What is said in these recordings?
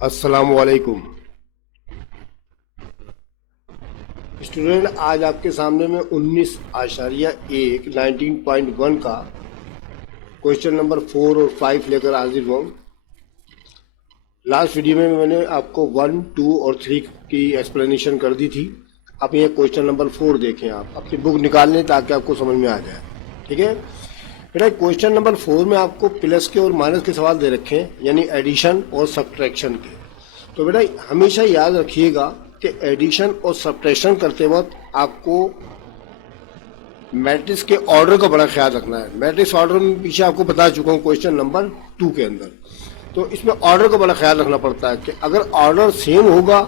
अस्सलामुअलैकुम स्टूडेंट, आज आपके सामने में 19.1 का क्वेश्चन नंबर 4 और 5 लेकर हाजिर हूँ। लास्ट वीडियो में मैंने आपको 1, 2 और 3 की एक्सप्लेनेशन कर दी थी। अब ये क्वेश्चन नंबर 4 देखें, आप अपनी बुक निकाल लें ताकि आपको समझ में आ जाए। ठीक है बेटा, क्वेश्चन नंबर 4 में आपको प्लस के और माइनस के सवाल दे रखे हैं, यानी एडिशन और सब्ट्रैक्शन के। तो बेटा हमेशा याद रखिएगा कि एडिशन और सब्ट्रैक्शन करते वक्त आपको मैट्रिक्स के ऑर्डर का बड़ा ख्याल रखना है। मैट्रिक्स ऑर्डर में पीछे आपको बता चुका हूँ क्वेश्चन नंबर 2 के अंदर। तो इसमें ऑर्डर का बड़ा ख्याल रखना पड़ता है कि अगर ऑर्डर सेम होगा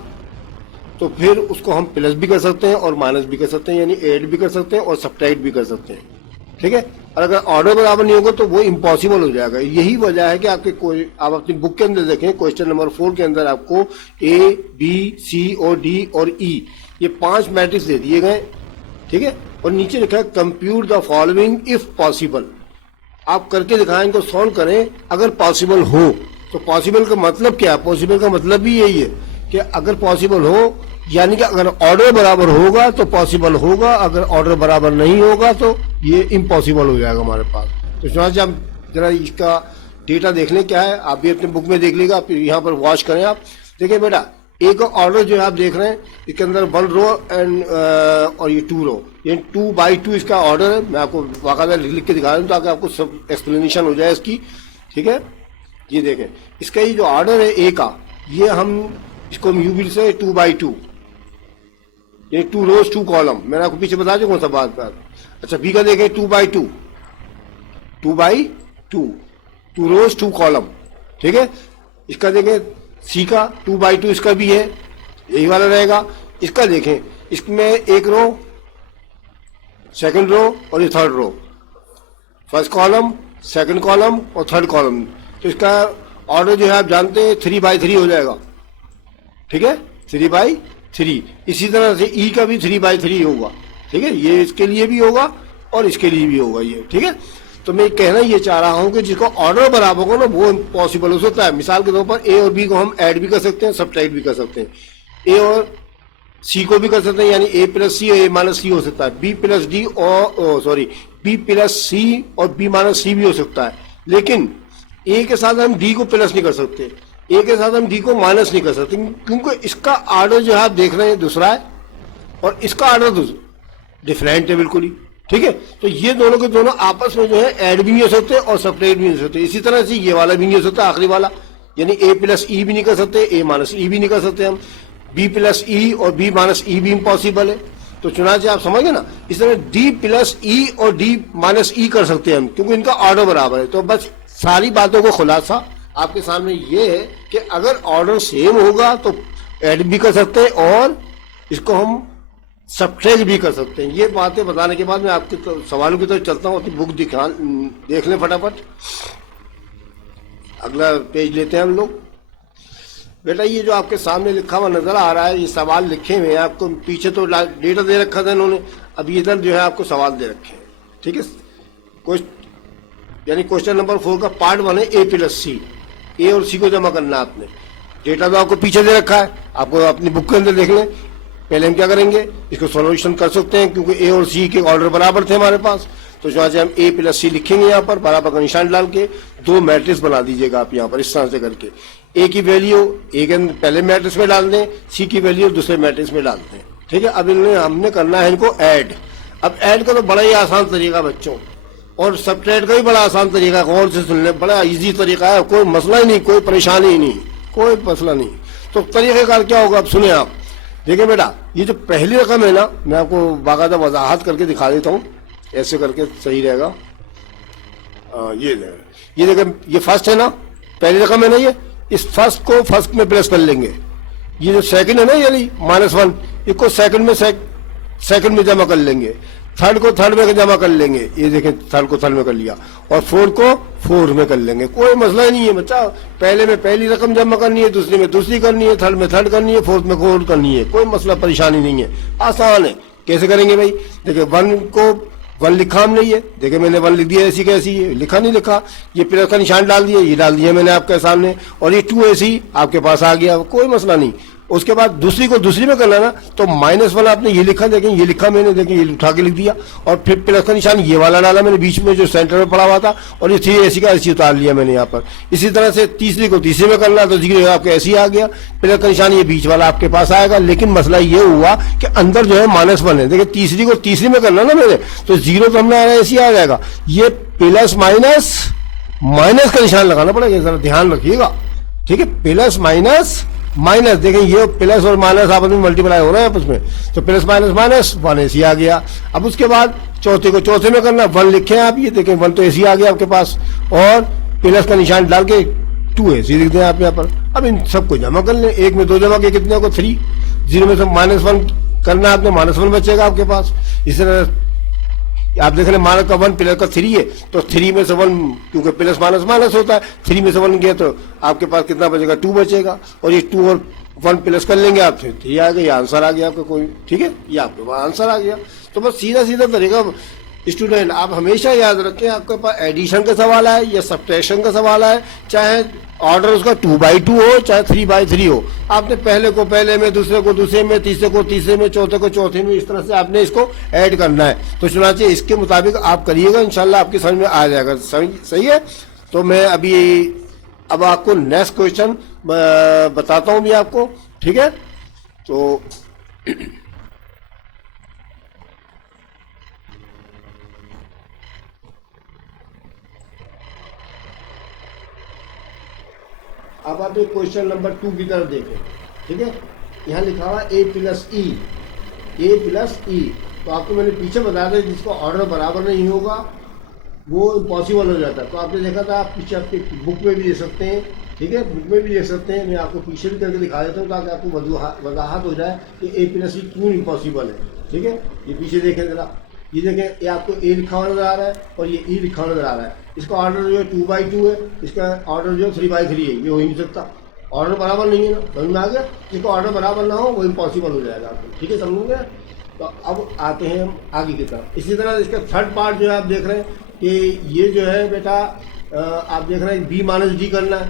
तो फिर उसको हम प्लस भी कर सकते हैं और माइनस भी कर सकते हैं, यानी ऐड भी कर सकते हैं और सब्ट्रैक्ट भी कर सकते हैं। ठीक है, और अगर ऑर्डर बराबर नहीं होगा तो वो इम्पॉसिबल हो जाएगा। यही वजह है कि आप अपनी बुक के अंदर देखें, क्वेश्चन नंबर 4 के अंदर आपको ए, बी, सी और डी और ई ये 5 मैट्रिक्स दे दिए गए। ठीक है, और नीचे लिखा है compute the following if possible. आप करके दिखाएं, इनको सॉल्व करें अगर पॉसिबल हो। तो पॉसिबल का मतलब क्या है? पॉसिबल का मतलब भी यही है कि अगर पॉसिबल हो, यानी कि अगर ऑर्डर बराबर होगा तो पॉसिबल होगा, अगर ऑर्डर बराबर नहीं होगा तो ये इम्पॉसिबल हो जाएगा हमारे पास। तो हम जरा इसका डेटा देख लें क्या है। आप भी अपने बुक में देख लीजिएगा, आप यहाँ पर वॉच करें। आप देखिए बेटा, एक ऑर्डर जो है आप देख रहे हैं, इसके अंदर 1 रो एंड और ये 2 रो, ये 2x2 इसका ऑर्डर है। मैं आपको बाकायदा लिख के दिखा रहा हूँ ताकि आपको सब एक्सप्लेनेशन हो जाए इसकी। ठीक है, ये देखें, इसका ये जो ऑर्डर है ए का, ये हम इसको हम यूवी से 2x2, ये 2 रोज 2 कॉलम। मैंने आपको पीछे बता चुका सब बात। अच्छा, बी का देखें 2x2, 2 रोज 2 कॉलम। ठीक है, इसका देखें सी का 2x2, इसका भी है, यही वाला रहेगा। इसका देखें, इसमें 1 रो, सेकंड रो और ये 3rd रो, फर्स्ट कॉलम, सेकंड कॉलम और 3rd कॉलम। तो इसका ऑर्डर जो है आप जानते हैं 3x3 हो जाएगा। ठीक है, 3x3। इसी तरह से ई का भी 3x3 होगा। ठीक है, ये इसके लिए भी होगा और इसके लिए भी होगा ये। ठीक है, तो मैं कहना ये चाह रहा हूं कि जिसको ऑर्डर बराबर हो ना वो पॉसिबल हो सकता है। मिसाल के तौर पर ए और बी को हम ऐड भी कर सकते हैं, सब्ट्रैक्ट भी कर सकते हैं। ए और सी को भी कर सकते हैं, यानी ए प्लस सी और ए माइनस सी हो सकता है। बी प्लस डी और बी प्लस सी और बी माइनस सी भी हो सकता है। लेकिन ए के साथ हम डी को प्लस नहीं कर सकते, ए के साथ हम डी को माइनस नहीं कर सकते, क्योंकि इसका ऑर्डर जो है आप देख रहे हैं दूसरा है और इसका ऑर्डर डिफरेंट है बिल्कुल ही। ठीक है, तो ये दोनों के दोनों आपस में जो है ऐड भी नहीं हो सकते और सब्ट्रैक्ट भी नहीं हो सकते। इसी तरह से ये वाला भी नहीं हो सकता, आखिरी वाला, यानी ए प्लस ई भी नहीं कर सकते, ए माइनस ई भी नहीं कर सकते हम। बी प्लस ई और बी माइनस ई भी इम्पॉसिबल है। तो चुनाचे आप समझ गए ना। इस तरह डी प्लस ई और डी माइनस ई कर सकते हैं हम, क्योंकि इनका ऑर्डर बराबर है। तो बस सारी बातों को खुलासा आपके सामने ये है कि अगर ऑर्डर सेम होगा तो ऐड भी कर सकते हैं और इसको हम सब्ट्रैक्ट भी कर सकते हैं। ये बातें बताने के बाद मैं आपके सवालों की तरफ चलता हूँ। अपनी बुक देख लें फटाफट। अगला पेज लेते हैं हम लोग। बेटा ये जो आपके सामने लिखा हुआ नजर आ रहा है, ये सवाल लिखे हुए हैं। आपको पीछे तो डेटा दे रखा था इन्होंने, अभी इधर जो है आपको सवाल दे रखे हैं। ठीक है, यानी क्वेश्चन नंबर 4 का पार्ट 1 है ए प्लस सी। ए और सी को जमा करना है आपने। डेटा तो आपको पीछे दे रखा है, आपको अपनी बुक के अंदर देख लें। पहले हम क्या करेंगे, इसको सॉल्यूशन कर सकते हैं क्योंकि ए और सी के ऑर्डर बराबर थे हमारे पास। तो जहाँ से हम ए प्लस सी लिखेंगे, यहाँ पर बराबर का निशान डाल के 2 मैट्रिक्स बना दीजिएगा आप यहाँ पर इस तरह से करके। ए की वैल्यू ए के पहले मैट्रिक्स में डाल दें, सी की वैल्यू दूसरे मैट्रिक्स में डाल दें। ठीक है, अब हमने करना है इनको ऐड। अब ऐड का तो बड़ा ही आसान तरीका बच्चों, और सब्ट्रैक्ट का भी बड़ा आसान तरीका, गौर से सुन ले, बड़ा इजी तरीका है, कोई मसला ही नहीं, कोई परेशानी ही नहीं, कोई मसला नहीं। तो तरीक़ेकार क्या होगा अब सुनिए आप। देखिए बेटा, ये जो पहली रकम है ना, मैं आपको बाकायदा वजाहत करके दिखा देता हूँ, ऐसे करके सही रहेगा। ये देखिए, ये फर्स्ट है ना, पहली रकम है ना, ये इस फर्स्ट को फर्स्ट में प्लस कर लेंगे। ये जो सेकंड है ना, यानी -1, इसको सेकंड में जमा कर लेंगे। 3rd को 3rd में जमा कर लेंगे, ये देखें 3rd को 3rd में कर लिया, और 4th को 4th में कर लेंगे। कोई मसला ही नहीं है बच्चा। पहले में पहली रकम जमा करनी है, दूसरी में दूसरी करनी है, 3rd में 3rd करनी है, 4th में 4th करनी है। कोई मसला परेशानी नहीं है, आसान है। कैसे करेंगे भाई? देखिए 1 को वन लिखा हमने, ये देखिए मैंने वन लिख दिया, ऐसी कैसी है, लिखा नहीं लिखा, ये प्लस का निशान डाल दिया, ये डाल दिया मैंने आपके सामने, और ये 2 ऐसी आपके पास आ गया, कोई मसला नहीं। उसके बाद दूसरी को दूसरी में करना ना, तो -1 आपने ये लिखा, देखें ये लिखा मैंने, देखें ये उठा के लिख दिया, और फिर प्लस का निशान ये वाला डाला मैंने बीच में जो सेंटर में पड़ा हुआ था, और ये 3 ऐसी का ऐसी उतार लिया मैंने यहाँ पर। इसी तरह से तीसरी को तीसरी में करना, तो 0 आपके ऐसी आ गया, प्लस का निशान ये बीच वाला आपके पास आएगा। लेकिन मसला ये हुआ कि अंदर जो है -1 है, देखिए तीसरी को तीसरी में करना ना मैंने, तो 0 तो हमने ऐसी आ जाएगा, ये प्लस माइनस का निशान लगाना पड़ेगा, जरा ध्यान रखिएगा, ठीक है। प्लस माइनस, देखें ये प्लस और माइनस आपस में मल्टीप्लाई हो रहा है आपस में, तो प्लस माइनस 1 ऐसी आ गया। अब उसके बाद चौथे को चौथे में करना, 1 लिखे हैं आप, ये देखें 1 तो ऐसी आ गया आपके पास, और प्लस का निशान डाल के 2 ऐसी लिख दें आप यहाँ पर। अब इन सबको जमा कर लें, 1 में 2 जमा किए कितने को 3, 0 में से -1 करना आपने, -1 बचेगा आपके पास। इस तरह आप देख रहे हैं माइनस का 1 प्लस का 3 है, तो 3 में से 1, क्योंकि प्लस माइनस होता है, 3 में से 1 गया तो आपके पास कितना बचेगा 2 बचेगा, और ये 2 और 1 प्लस कर लेंगे आप, 3 आ गया, ये आंसर आ गया आपका कोई, ठीक है, ये आपके पास आंसर आ गया। तो बस सीधा सीधा तरीका स्टूडेंट आप हमेशा याद रखें, आपके पास एडिशन का सवाल है या सब्ट्रैक्शन का सवाल है, चाहे ऑर्डर उसका 2x2 हो चाहे 3x3 हो, आपने पहले को पहले में, दूसरे को दूसरे में, तीसरे को तीसरे में, चौथे को चौथे में, इस तरह से आपने इसको ऐड करना है। तो चुनाचे इसके मुताबिक आप करिएगा, इंशाल्लाह आपकी समझ में आ जाएगा। सही है। तो मैं अब आपको नेक्स्ट क्वेश्चन बताता हूं भी आपको, ठीक है। तो अब आप एक क्वेश्चन नंबर 2 की तरफ देखें, ठीक है। यहाँ लिखा हुआ a प्लस ई, तो आपको मैंने पीछे बताया था जिसका ऑर्डर बराबर नहीं होगा वो इम्पॉसिबल हो जाता है। तो आपने देखा था, आप पीछे आपके बुक में भी देख सकते हैं, ठीक है, बुक में भी देख सकते हैं, मैं आपको पीछे भी करके दिखा देता हूँ ताकि आपको वजाहत हो जाए कि a प्लस ई क्यों इम्पॉसिबल है, ठीक है। ये पीछे देखें जरा, ये देखें, ये आपको a लिखा हुआ नजर आ रहा है और ये e लिखा हुआ नजर आ रहा है। इसका ऑर्डर जो है 2x2 है, इसका ऑर्डर जो है 3x3 है, ये हो ही नहीं सकता, ऑर्डर बराबर नहीं है ना, समझ में आ गया। जिसका ऑर्डर बराबर ना हो वो इम्पॉसिबल हो जाएगा आपको, ठीक है, समझोगे। तो अब आते हैं हम आगे की तरफ। इसी तरह इसका थर्ड पार्ट जो है आप देख रहे हैं कि ये जो है बेटा आप देख रहे हैं b माइनस डी करना है,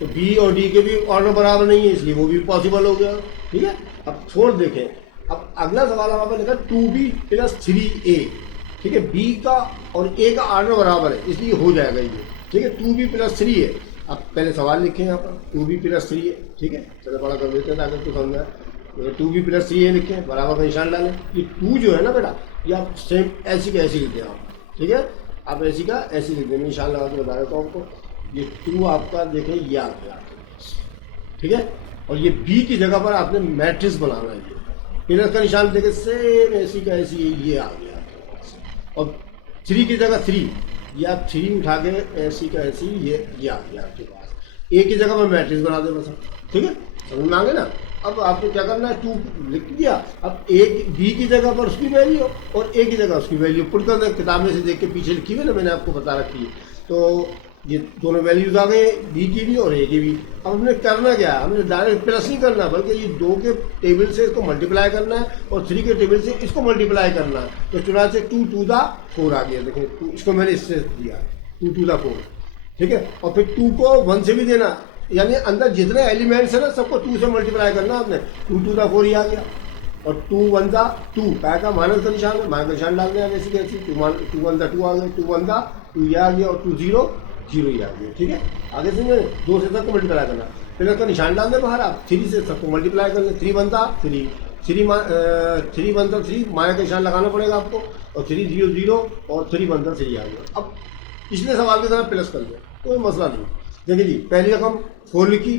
तो b और d के भी ऑर्डर बराबर नहीं है, इसलिए वो भी पॉसिबल हो गया, ठीक है। अब छोड़ देखें, अब अगला सवाल हमारे लिखा 2b प्लस 3a, ठीक है, b का और a का ऑर्डर बराबर है, इसलिए हो जाएगा ये, ठीक है। 2b प्लस 3 है, अब पहले सवाल लिखें यहाँ पर 2b प्लस 3 है, ठीक है, चलो बड़ा कर देते हैं ताकि आपको समझ आए। 2b प्लस 3 है लिखें, बराबर का निशान डालें। ये 2 जो है ना बेटा, ये आप सेम ऐसी का ऐसी लिख दें आप, ठीक है, आप ऐसी का ऐसी लिख दें, निशान लगा के बता देता हूँ आपको। ये 2 आपका देखें ये आ गया, ठीक है, और ये b की जगह पर आपने मैट्रिक्स बनाना है, ये प्लस का निशान देखें सेम ऐसी का ऐसी ये आ गया, और 3 की जगह 3, ये आप 3 उठा के ऐसी का ऐसी ये आ गया आपके पास। a की जगह पर मैट्रिक्स बना दे बस, ठीक है, समझ में आ गया ना। अब आपको क्या करना है, 2 लिख दिया, अब b की जगह पर उसकी वैल्यू और a की जगह उसकी वैल्यू पुट कर दे, किताब में से देख के पीछे लिखी हुई ना, मैंने आपको बता रखी है। तो ये दोनों वैल्यूज आ गए, b की भी और a की भी। अब हमने करना क्या है, हमने डायरेक्ट प्लस नहीं करना, बल्कि ये 2 के टेबल से इसको मल्टीप्लाई करना है और 3 के टेबल से इसको मल्टीप्लाई करना है। तो चुना से 2 टू द 4 आ गया, देखें इसको मैंने इससे दिया 2 टू द 4, ठीक है। और फिर 2 को 1 से भी देना, यानी अंदर जितने एलिमेंट्स है ना सबको 2 से मल्टीप्लाई करना आपने, 2 टू द 4 ही आ गया। और 2 1 दा 2 क्या का माइनस का निशान है, माइनस का निशान डाल दिया जैसे कैसे, 2 1 दा 2 आ गया, 2 1 दा 2 ये आ गया, और 2 0 0 ही आ गया, ठीक है। आगे से 2 से सबको मल्टीप्लाई करना, फिर का निशान डाल दे बाहर, आप 3 से सबको मल्टीप्लाई कर लें, 3 1 दा 3 3 1 दा 3 माइनस का निशान लगाना पड़ेगा आपको, और 3 0 0 और 3 1 दा 3 आ गया। अब पिछले सवाल की तरह प्लस कर लिया, कोई मसला नहीं। देखिए जी, पहली रकम 4 लिखी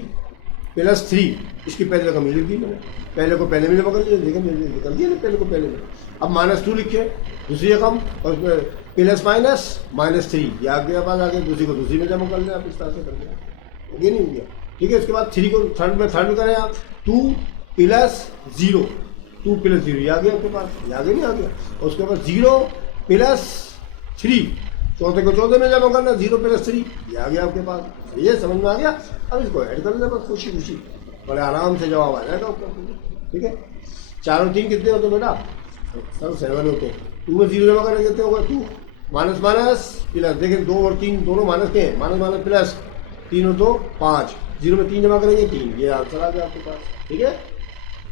प्लस 3, इसकी पहली रकम ये लिख दी मैंने, पहले को पहले में जमा कर दिया, देखिए मैंने निकल दिया ना पहले को पहले में। अब -2 लिखे दूसरी रकम, और प्लस माइनस 3 ये आ गया, पास आ गया, दूसरी को दूसरी में जमा कर लिया, आप इस तरह से कर दिया, ये नहीं हो गया, ठीक है। इसके बाद 3 को थर्ड में करें आप, 2 प्लस 0 ये आ गया आपके पास, ये आगे नहीं आ गया। और उसके बाद 0 प्लस 3 चौथे को चौथे में जमा करना, 0 प्लस 3 ये आ गया आपके पास, ये समझ में आ गया। अब इसको ऐड कर लेना बस, खुशी खुशी बड़े आराम से जवाब आ जाएगा आपका, ठीक है। 4 और 3 कितने होते बेटा, सब 7 होते हैं, टू में जीरो जमा करने कितने होगा, टू माइनस माइनस प्लस, देखें 2 और 3 दोनों माइनस के हैं, माइनस माइनस प्लस, 3 और 2 5, जीरो में 3 जमा करेंगे 3, ये आंसर आ गया आपके पास। ठीक है,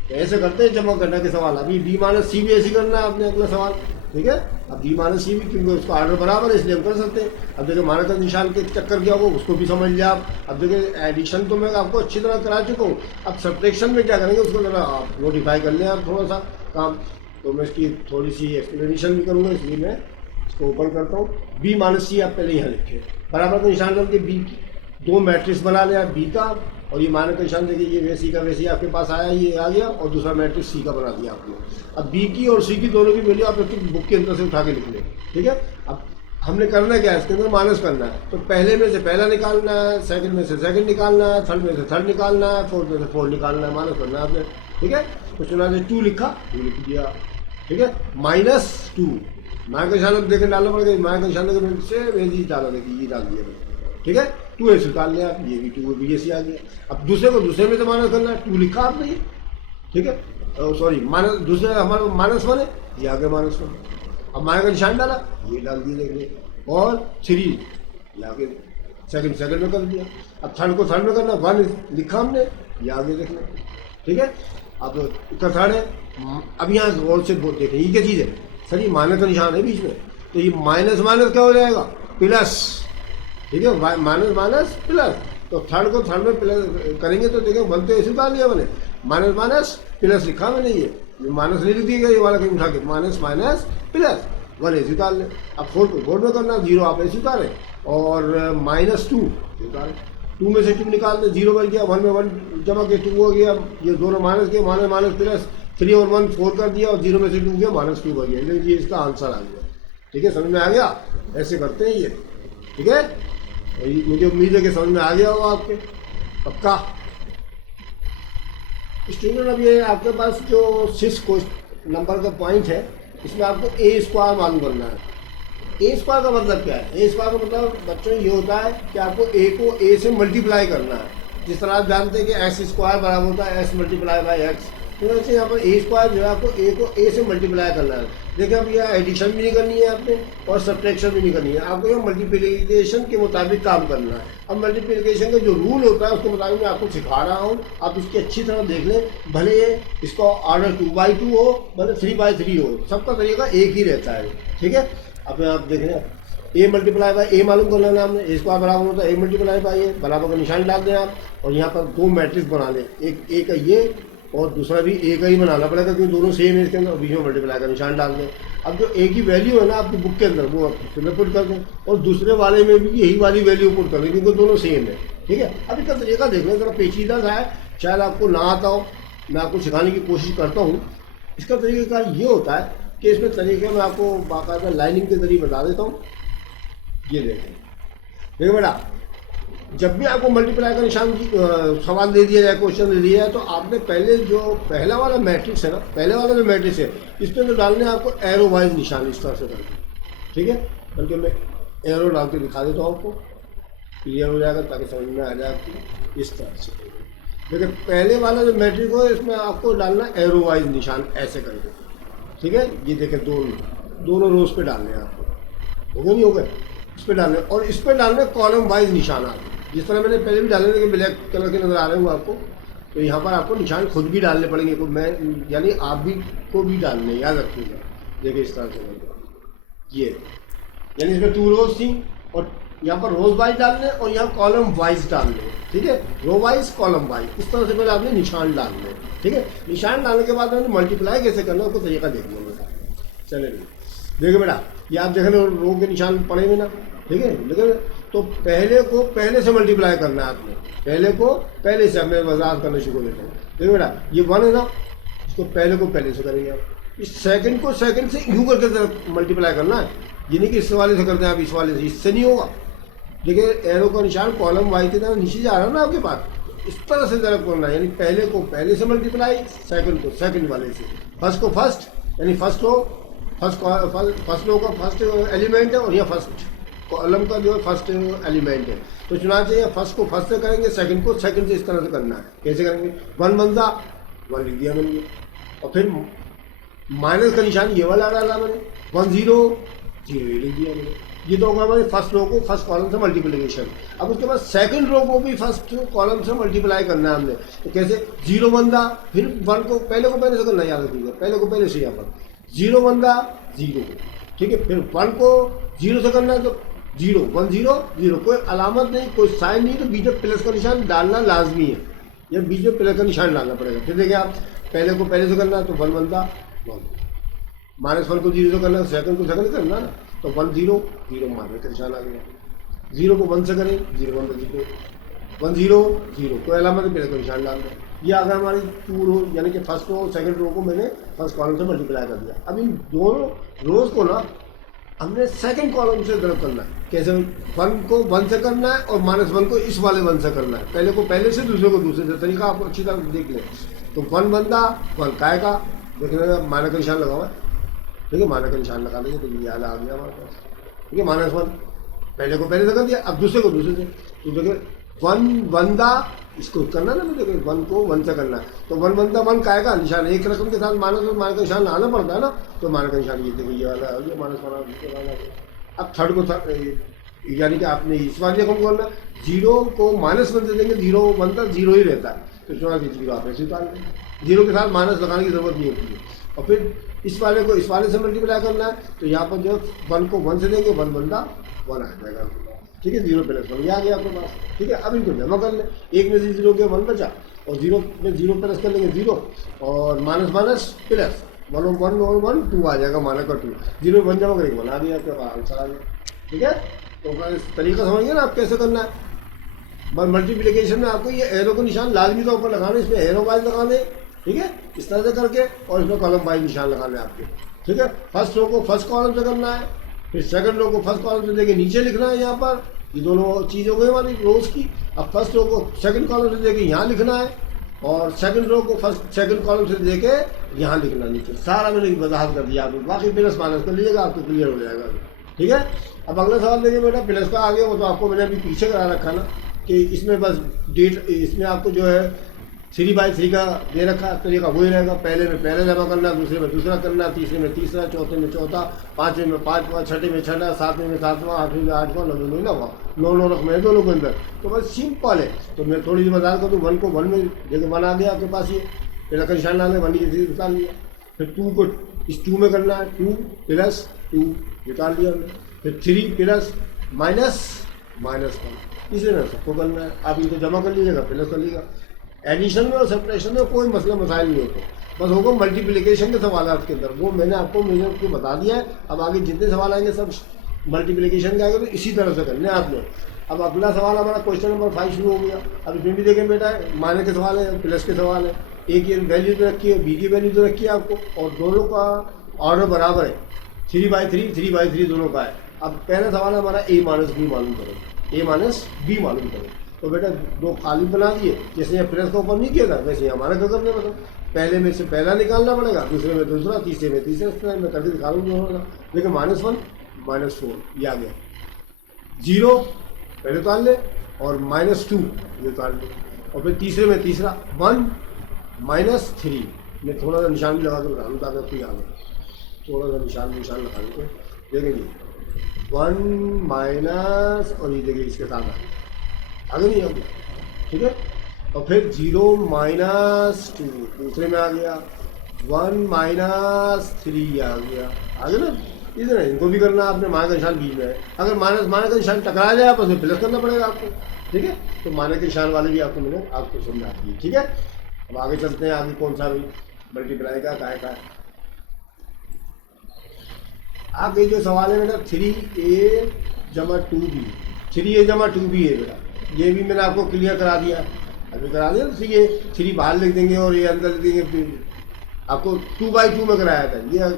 तो ऐसे करते हैं जमा करने के सवाल। अभी बी माइनस सी भी ऐसे करना है अपने अगला सवाल। ठीक है, अब बी माइनस सी भी, क्योंकि उसका ऑर्डर बराबर है इसलिए हम कर सकते हैं। अब देखिए माइनस का निशान के चक्कर क्या होगा उसको भी समझ लिया आप। अब देखिए एडिशन तो मैं आपको अच्छी तरह करा चुका हूँ, अब सब्ट्रैक्शन में क्या करेंगे उसको जरा आप नोटिफाई कर लें आप थोड़ा सा काम। तो मैं इसकी थोड़ी सी एक्सप्लेनेशन भी करूँगा, इसलिए मैं इसको ओपन करता हूँ। बी माइनस सी आप पहले यहाँ लिखे, बराबर का निशान करके बी की 2 मैट्रिक्स बना लिया बी का, और ये माइनस का निशान देखिए, ये वैसी का वैसी आपके पास आया, ये आ गया, और दूसरा मैट्रिक्स सी का बना दिया आपने। अब बी की और सी की दोनों की वैल्यू आप अपनी बुक के अंदर से उठा के लिख लें। ठीक है, अब हमने करना क्या है, इसके अंदर माइनस करना है, तो पहले में से पहला निकालना है, सेकंड में से सेकंड निकालना है, थर्ड में से थर्ड निकालना है, फोर्थ में से फोर्थ निकालना है, माइनस करना है आपने। ठीक है, तो चुना से 2 लिखा, 2 लिख दिया। ठीक है, -2 माइनस का निशान देखें डालना पड़ेगा, माइनस का निशान से वैसी डाला, देखिए ये डाल दिया। ठीक है, 2 ऐसे निकाल लिया आप, ये भी 2 भी ऐसे आ गया। अब दूसरे को दूसरे में से माइनस करना है, 2 लिखा आपने ये। ठीक है, सॉरी माइनस, दूसरे हमारा -1 है, ये आ गया -1। अब माइनस का निशान डाला, ये डाल दिया देखिए, और 3 ये आगे सेकंड में कर दिया। अब थर्ड को थर्ड में करना, 1 लिखा हमने, ये आगे देखना। ठीक है, अब इसका थर्ड है। अब यहाँ गौर से देखें ये क्या चीज़ है सर, ये माइनस का निशान है बीच में, तो ये माइनस माइनस क्या हो जाएगा, प्लस। ठीक है, माइनस माइनस प्लस, तो थर्ड को थर्ड में प्लस करेंगे तो देखो बनते ऐसे डाल दिया मैंने, माइनस माइनस प्लस लिखा मैंने, ये माइनस नहीं लिख दिया, ये वाला कहीं उठा के माइनस माइनस प्लस 1 ऐसे उतार लें। अब 4 को बोर्ड में करना, 0 आप ऐसे उतारें, और -2 उतारें, 2 में से 2 निकाल दें, 0 बन गया, 1 में 1 जमा के 2 हो गया, ये दोनों माइनस के, माइनस माइनस प्लस, 3 और 1 4 कर दिया, और 0 में से 2 गया, -2 बन गया, ये इसका आंसर आ गया। ठीक है, समझ में आ गया, ऐसे करते हैं ये। ठीक है, मुझे उम्मीद है कि समझ में आ गया होगा आपके, पक्का। स्टूडेंट, अब ये आपके पास जो 6 नंबर का पॉइंट है, इसमें आपको a² मालूम करना है। a² का मतलब क्या है, a² का मतलब बच्चों ये होता है कि आपको a को a से मल्टीप्लाई करना है। जिस तरह आप जानते हैं कि x² बराबर होता है s × x, तो वैसे यहाँ पर a² जो है आपको a को a से मल्टीप्लाई करना है। देखिए अब यह एडिशन भी नहीं करनी है आपने, और सब्ट्रैक्शन भी नहीं करनी है, आपको यह मल्टीप्लिकेशन के मुताबिक काम करना है। अब मल्टीप्लिकेशन का जो रूल होता है उसके मुताबिक मैं आपको सिखा रहा हूँ, आप इसकी अच्छी तरह देख लें। भले इसका ऑर्डर 2/2 हो, भले 3/3 हो, सबका तरीका एक ही रहता है। ठीक है, अब आप देख लें, a × a मालूम कर लेना हमने, a² बराबर होता है a × a, बराबर का निशान डाल दें आप, और यहाँ पर 2 मैट्रिक्स बना लें, एक a का ये और दूसरा भी a का ही बनाना पड़ेगा, क्योंकि दोनों सेम है इसके अंदर, बीच में मल्टीप्लाई का निशान डाल दें। अब जो a की वैल्यू है ना आपकी बुक के अंदर, वो आप पुट कर दें, और दूसरे वाले में भी यही वाली वैल्यू पुट कर दें, क्योंकि दोनों सेम है। ठीक है, अब इसका तरीका देख लें, जरा पेचीदा सा है, शायद आपको ना आता हो, मैं आपको सिखाने की कोशिश करता हूँ। इसका तरीका ये होता है कि इसमें तरीके मैं आपको बाकायदा लाइनिंग के जरिए बता देता हूँ। ये देखो बेटा, जब भी आपको मल्टीप्लाई का निशान सवाल दे दिया जाए, क्वेश्चन दे दिया है, तो आपने पहले जो पहला वाला मैट्रिक्स है ना, पहले वाला जो मैट्रिक्स है, इसमें तो डालने आपको एरो वाइज निशान इस तरह से करके। ठीक है, बल्कि मैं एरो डाल के दिखा देता हूँ, आपको क्लियर हो जाएगा ताकि समझ में आ जाए आपको इस तरह से। देखिए पहले वाला जो मैट्रिक हो, इसमें आपको डालना एरो वाइज निशान ऐसे करके। ठीक है, ये देखें दोनों रोज पे डालने हैं आपको, हो गए नहीं हो गए, इस पर डालने, और इस पर डालने कॉलम वाइज निशान आते, जिस तरह मैंने पहले भी डाले थे, ब्लैक कलर के नजर आ रहे होंगे आपको, तो यहाँ पर आपको निशान खुद भी डालने पड़ेंगे, मैं यानी आप भी को भी डालने, याद रखिएगा। देखिए इस तरह से ये, यानी इसमें 2 रोज थी, और यहाँ पर रोज वाइज डालने, और यहाँ कॉलम वाइज डालने। ठीक है, रो वाइज कॉलम वाइज, इस तरह से पहले आपने निशान डालने। ठीक है, निशान डालने के बाद मैंने मल्टीप्लाई कैसे करना है उसको तरीका देख लेंगे। चलिए देखिए बेटा, ये आप देख रहे हो रो के निशान पड़े हुए ना। ठीक है, लेकिन तो पहले को पहले से मल्टीप्लाई करना है आपने, पहले को पहले से हमें वजाहत करना शुरू देते हैं। देखिए बेटा, ये 1 है ना, इसको पहले को पहले से करेंगे आप, इस सेकंड को सेकंड से यूँ करके मल्टीप्लाई करना है, ये नहीं कि इस वाले से करते हैं आप इस वाले से, इससे नहीं होगा। देखिए एरो का निशान कॉलम वाइज की तरह नीचे जा रहा है ना आपके पास, इस तरह से जरा करना है, यानी पहले को पहले से मल्टीप्लाई, सेकंड को सेकंड वाले से, फर्स्ट को फर्स्ट, यानी फर्स्ट रो का फर्स्ट एलिमेंट है, और यह फर्स्ट कॉलम का जो है फर्स्ट एलिमेंट है, तो चुनाचे या फर्स्ट को फर्स्ट से करेंगे, सेकंड को सेकंड से इस तरह से करना है। कैसे करेंगे, 1 बनता 1 लिख दिया मैंने, और फिर माइनस का निशान ये वाला डाला मैंने, 1 0 0 ये लिख दिया मैंने। ये तो होगा हमारे फर्स्ट रो को फर्स्ट कॉलम से मल्टीप्लिकेशन। अब उसके बाद सेकंड रो को भी फर्स्ट कॉलम से मल्टीप्लाई करना है हमने। तो कैसे, 0 बंदा, फिर 1 को पहले से करना, याद रखिएगा पहले को पहले से यहाँ पर 0 बंदा 0, ठीक है। फिर 1 को 0 से करना है तो 0 1 0 0, कोई अलामत नहीं, कोई साइन नहीं, तो बीच में प्लस का निशान डालना लाजमी है, या बीच में प्लस का निशान डालना पड़ेगा। फिर देखिए आप पहले को पहले से करना है तो 1 बंदा 1, -1 को 0 से करना है, सेकंड को सेकंड करना ना, तो 1 0 0 माइनस का निशान आ गया। 0 को 1 से करें, 0 1 0 1 0 0, कोई अलामत प्लस का निशान डाल दें। ये अगर हमारी 2 रो यानी कि फर्स्ट रो सेकंड रो को मैंने फर्स्ट कॉलम से मल्टीप्लाई कर दिया। अब इन दोनों रोज को ना हमने सेकंड कॉलम से ड्रॉप करना है। कैसे, 1 को 1 से करना है और -1 को इस वाले 1 से करना है। पहले को पहले से, दूसरे को दूसरे से, तरीका आप अच्छी तरह देख लें। तो 1 बंदा 1 काय का, देखने माइनस का निशान लगा हुआ है, ठीक है, माइनस का निशान लगा देंगे तो ये याद आ गया हमारे पास, ठीक है। -1 पहले को पहले से कर दिया, अब दूसरे को दूसरे से, तो देखिए 1 बंदा, इसको करना ना, देखिए 1 को 1 से करना है, तो 1 बंदा 1 काय का निशान, एक रकम के साथ माइनस का निशान लाना पड़ता है ना, तो माइनस का निशान ये देखिए ये वाला, ये -1। अब थर्ड को यानी कि आपने इस वाले रकम को करना, 0 को -1 से देंगे, 0 बनता 0 ही रहता है, तो इसमें 0 आप ऐसे उतार लें, 0 के साथ माइनस लगाने की जरूरत नहीं होती है। और फिर इस वाले को इस वाले से मल्टीप्लाई करना है, तो यहाँ पर जो 1 को 1 से देंगे, 1 बंदा 1 आ जाएगा, ठीक है। 0 प्लस 1 ये आ गया आपके पास, ठीक है। अब इनको जमा कर लें, एक में से 0 के 1 बचा, और 0 में 0 प्लस कर लेंगे 0, और माइनस माइनस प्लस 1 और 1 2 आ जाएगा, माइनस का 2, 0 में 1 जमा करेंगे 1 आ गया, आपके पास आंसर आ गया, ठीक है। तो तरीका समझिए ना आप कैसे करना है। बस मल्टीप्लिकेशन में आपको ये एरो का निशान लाजमी तौर पर लगाना है, इसमें एरो वाइज लगाने, ठीक है, इस तरह से करके, और इसमें कॉलम वाइज निशान लगाने आपके, ठीक है। फर्स्ट रो को फर्स्ट कॉलम से करना है, फिर सेकंड रो को फर्स्ट कॉलम से लेके नीचे लिखना है यहाँ पर, ये दोनों चीज़ हो गई हमारी रोज की। अब फर्स्ट रो को सेकंड कॉलम से लेके यहाँ लिखना है, और सेकंड रो को फर्स्ट सेकंड कॉलम से लेके यहाँ लिखना नीचे। सारा मैंने वजाहत कर दिया आपको, बाकी प्लस माइनस कर लीजिएगा, आपको क्लियर हो जाएगा, ठीक है। अब अगला सवाल देखिए बेटा, प्लस का आगे वो तो आपको मैंने अभी पीछे करा रखा ना, कि इसमें बस डेट, इसमें आपको जो है 3/3 का दे रखा है, तरीका वही रहेगा, पहले में पहले जमा करना, दूसरे में दूसरा करना, तीसरे में तीसरा, चौथे में चौथा, पाँचवें में पाँचवा, छठे में छठा, सातवें में सातवां, आठवें में आठवां, नौवें में नौवां, 9 रकम है दोनों के अंदर। तो बस सिंपल है। तो मैं थोड़ी सी बता कर दूँ, 1 को 1 में देखो 1 आ गया आपके पास, ये पहला का निशान डालने 1 की निकाल लिया। फिर 2 को इस 2 में करना है, 2 + 2 निकाल लिया हमने। फिर 3 प्लस माइनस 1, इसे ना सबको करना है। आप इनको जमा कर लीजिएगा, प्लस कर लीजिएगा। एडिशन में और सब्ट्रैक्शन में कोई मसला मसाइल नहीं होते, बस होगा मल्टीप्लिकेशन के सवाल के अंदर, वो मैंने आपको बता दिया है। अब आगे जितने सवाल आएंगे सब मल्टीप्लिकेशन के आएंगे, तो इसी तरह से करने आपने। अब अगला सवाल हमारा क्वेश्चन नंबर 5 शुरू हो गया। अब इसमें भी देखें बेटा, माइनस के सवाल है, प्लस के सवाल है, ए की वैल्यू तो रखी है, बी की वैल्यू तो रखी है आपको, और दोनों का ऑर्डर बराबर है, 3/3 दोनों का है। अब पहला सवाल हमारा a - b मालूम करो, a - b मालूम करो। तो बेटा 2 खाली बना दिए, जैसे यहाँ प्लस का ऊपर नहीं किया था वैसे हमारा क्या करना, मतलब पहले में से पहला निकालना पड़ेगा, दूसरे में दूसरा, तीसरे में तीसरा, इस तरह मैं करके दिखा दूँगा। देखिए -1 -4 ये आ गया, 0 पहले उतार ले, और -2 ये उतार ले, और फिर तीसरे में तीसरा 1 -3, मैं थोड़ा सा निशान भी लगा के बता दूँ ताकि आपको याद हो, थोड़ा सा निशान लगा देते। देखेंगे 1 माइनस, और ये देखिए इसके साथ आगे नहीं आ गया, ठीक है। और फिर 0 -2 दूसरे में आ गया, 1 -3 आ गया, आगे ना इधर है। इनको भी करना आपने, माइनस का निशान बीच में है, अगर माइनस का निशान टकरा जाए आपस में प्लस करना पड़ेगा आपको, ठीक है। तो माइनस के निशान वाले भी आपको मैंने आपको समझा दी, ठीक है। अब आगे चलते हैं, आगे कौन सा भी मल्टीप्लाई का है। आगे जो सवाल है बेटा 3a + 2b, 3a + 2b है बेटा, ये भी मैंने आपको क्लियर करा दिया, अभी करा दिया। तो ये 3 बाहर लिख देंगे और ये अंदर लिख देंगे, फिर आपको 2/2 में कराया था, ये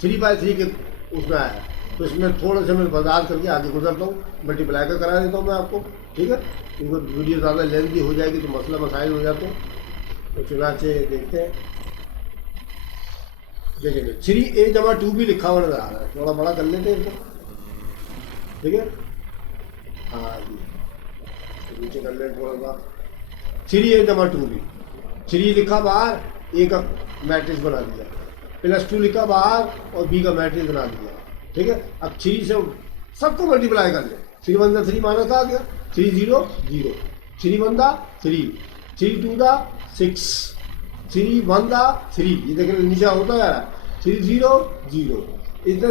3/3 के उसमें आया। तो इसमें थोड़ा सा मैं बर्दाश्त करके आगे गुजरता हूँ, मल्टीप्लाई का करा देता हूँ मैं आपको, ठीक है। क्योंकि वीडियो ज़्यादा लेंथी हो जाएगी तो मसला मसाइल हो जाते हैं, तो चुनाचे देखते हैं। देखेंगे 3a + 2b लिखा हुआ नजर आ रहा है, थोड़ा बड़ा कर लेते हैं इनको, ठीक है। हाँ जी, नीचे कर लें थोड़ा सा, 3a + 2b, 3 लिखा बाहर, a का मैट्रिक्स बना दिया, +2 लिखा बाहर और बी का मैट्रिक्स बना दिया, ठीक है। अब 3 से सबको मल्टीप्लाई कर ले, 3 1 3 माइनस आ गया, 3 0 0, 3 1 3, 3 2 6, 3 1 3, ये देखिए नीचे होता जा रहा है, 3 0 0, इतना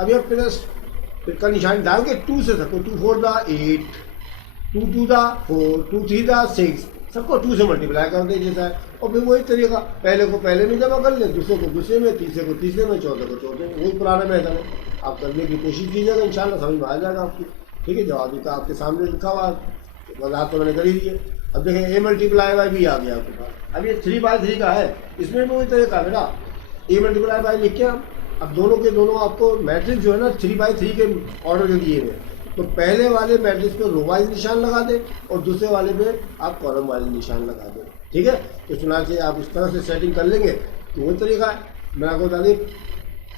अब ये प्लस का निशान डाल के 2 से सबको 2 4 8, 2 2 4, 2 3 6, सबको 2 से मल्टीप्लाई कर दे जैसा है। और फिर वही तरीका, पहले को पहले में जमा कर ले, दूसरे को दूसरे में, तीसरे को तीसरे में, चौथे को चौथे में, वही पुराना मेथड है। आप करने की कोशिश कीजिएगा, इंशाल्लाह समझ में आ जाएगा आपकी, ठीक है। जवाब का आपके सामने लिखा हुआ, वजाहत तो मैंने कर ही दी है। अब देखें A × भी आ गया आपके पास। अब ये 3/3 का है, इसमें भी वही तरीका है बेटा, A × लिख के अब दोनों के दोनों आपको मैट्रिक्स जो है ना 3/3 के ऑर्डर के दिए हुए, तो पहले वाले मैट्रिक्स पे रो वाइज निशान लगा दे और दूसरे वाले पे आप कॉलम वाइज निशान लगा दे, ठीक है। तो चुनाव से आप इस तरह से सेटिंग कर लेंगे तो वो तरीका है। मैं आपको बता दें,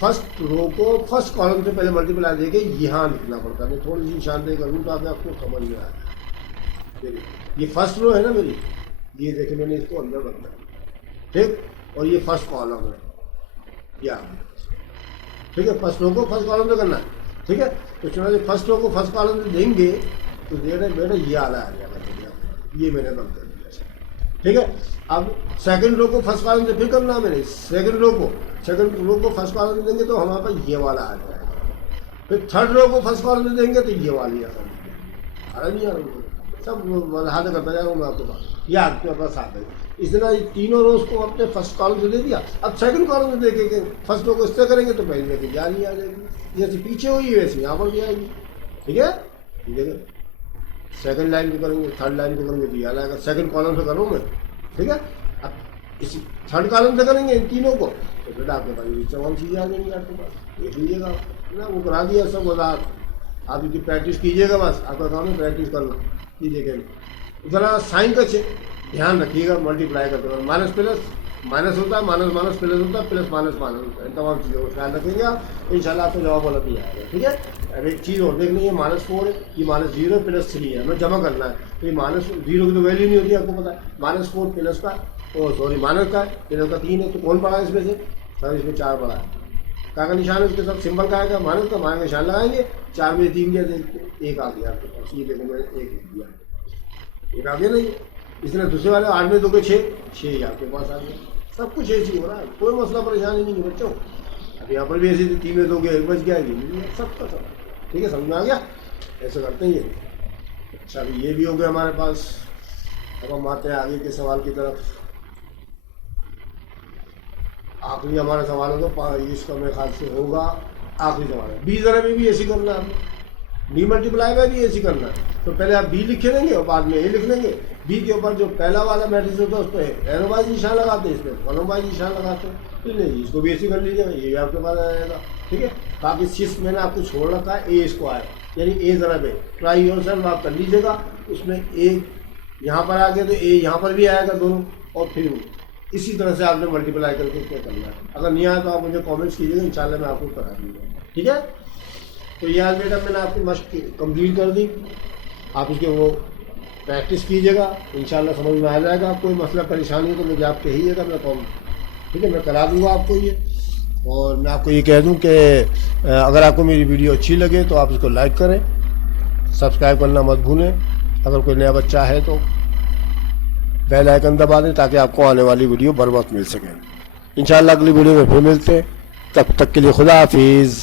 फर्स्ट रो को फर्स्ट कॉलम से पहले मल्टीप्लाई देके यहाँ लिखना पड़ता है। थोड़ी सी निशान दे करूँ तो आपको समझ में आएगा। ये फर्स्ट रो है ना मेरी, ये देखिए मैंने इसको अंदर रखना है, ठीक। और ये फर्स्ट कॉलम है, या ठीक है, फर्स्ट रो को फर्स्ट कॉलम से करना है, ठीक है। तो चुनाव फर्स्ट रो को फर्स्ट कॉलम से देंगे तो बेटा ये आला आ जाएगा, ये मैंने बंद कर दिया, ठीक है। अब सेकंड रो को फर्स्ट कॉलम से फिर करना है मैंने, सेकंड रो को फर्स्ट कॉलम में देंगे तो हमारे पास ये वाला आ जाएगा। फिर थर्ड रो को फर्स्ट कॉलम में देंगे तो ये वाली आ नहीं आ रही, सब हाथ करता जा रहा हूँ मैं आपके पास, ये आपके पास आ गई। इस तरह ये तीनों रोज को अपने फर्स्ट कॉलम से दे दिया। अब सेकंड कॉलम में देखेंगे, फर्स्ट रो को इससे करेंगे तो पहले लेके जा नहीं आ जाएगी, जैसे पीछे हुई वैसे यहाँ पर भी आएगी, ठीक है। देखिए सेकंड लाइन को करेंगे, थर्ड लाइन को करेंगे तो यहाँ आएगा, सेकंड कॉलम से करूँ मैं, ठीक है। अब इस थर्ड कॉलम से करेंगे इन तीनों को तो बेटा आपके पास ये तमाम चीज़ें आ जाएंगी आपके पास, देख लीजिएगा ना, वो करा दिया सब वजाहत। आप इनकी प्रैक्टिस कीजिएगा, बस आपका काम है प्रैक्टिस करना, कीजिएगा। जरा साइन का ध्यान रखिएगा, मल्टीप्लाई करते वक्त माइनस प्लस माइनस होता है, माइनस माइनस प्लस होता है, प्लस माइनस माइनस होता है, तमाम चीज़ों का ख्याल रखेंगे आप, इंशाल्लाह आपको जवाब गलत नहीं आएगा, ठीक है। अब एक चीज़ और देख लीजिए, -4 है, ये -0 +3 है, हमें जमा करना है, तो ये -0 की तो वैल्यू नहीं होती, आपको पता है। -4 प्लस का, सॉरी माइनस का, प्लस का 3 है, तो कौन पड़ा है इसमें से? सर इसमें 4 पड़ा है। का निशान है उसके साथ सिंबल का आएगा, माइनस का, माइनस का निशान लगाएंगे, 4 में 3 दिया, 1 आ गया आपके पास, ये देखो मैंने 1 लिख दिया, 1 आ गया नहीं। इसलिए दूसरे वाले 8 में 2 के 6 आपके पास आ गया। सब कुछ ऐसे ही हो रहा है, कोई मसला परेशानी नहीं है बच्चों। अब यहाँ पर भी ऐसे 3 में 2 के 1 बच गया, ये सब का सब, ठीक है, समझ में आ गया, ऐसे करते हैं ये। अच्छा अभी ये भी हो गया हमारे पास। अब हम आते हैं आगे के सवाल की तरफ। आखिरी हमारा सवाल होगा, इसका मेरे ख्याल से होगा आखिरी सवाल है। बी जरा में भी ऐसी करना है, बी मल्टीप्लाई में भी ऐसी करना है। तो पहले आप बी लिखे लेंगे और बाद में ए लिख लेंगे। बी के ऊपर जो पहला वाला मैट्रिक्स होता है उस पर एरो वाइज निशान लगाते हैं, इसमें कॉलम वाइज निशान लगाते हैं। तो नहीं, इसको भी ऐसी कर लीजिएगा, ये भी आपके पास आ जाएगा, ठीक है। बाकी सिर्फ मैंने आपको छोड़ रखा है ए स्क्वायर, यानी ए जरा पे ट्राई योरसेल्फ आप कर लीजिएगा। उसमें ए यहाँ पर आ गया तो ए यहाँ पर भी आएगा दोनों, और फिर इसी तरह से आपने मल्टीप्लाई करके क्या करना है। अगर नहीं आया तो आप मुझे कमेंट्स कीजिएगा, इंशाल्लाह मैं आपको करा दूँगा, ठीक है। तो ये आज बेटा मैंने आपकी मश्क कंप्लीट कर दी, आप इसके वो प्रैक्टिस कीजिएगा, इंशाल्लाह समझ में आ जाएगा। कोई मसला परेशानी हो तो मुझे आप कहिएगा, मैं कॉम ठीक है मैं करा दूँगा आपको ये। और मैं आपको ये कह दूँ कि अगर आपको मेरी वीडियो अच्छी लगे तो आप इसको लाइक करें, सब्सक्राइब करना मत भूलें। अगर कोई नया बच्चा है तो बेल आइकन दबा दें ताकि आपको आने वाली वीडियो बर वक्त मिल सके। इंशाल्लाह अगली वीडियो में फिर मिलते हैं, तब तक के लिए खुदा हाफिज़।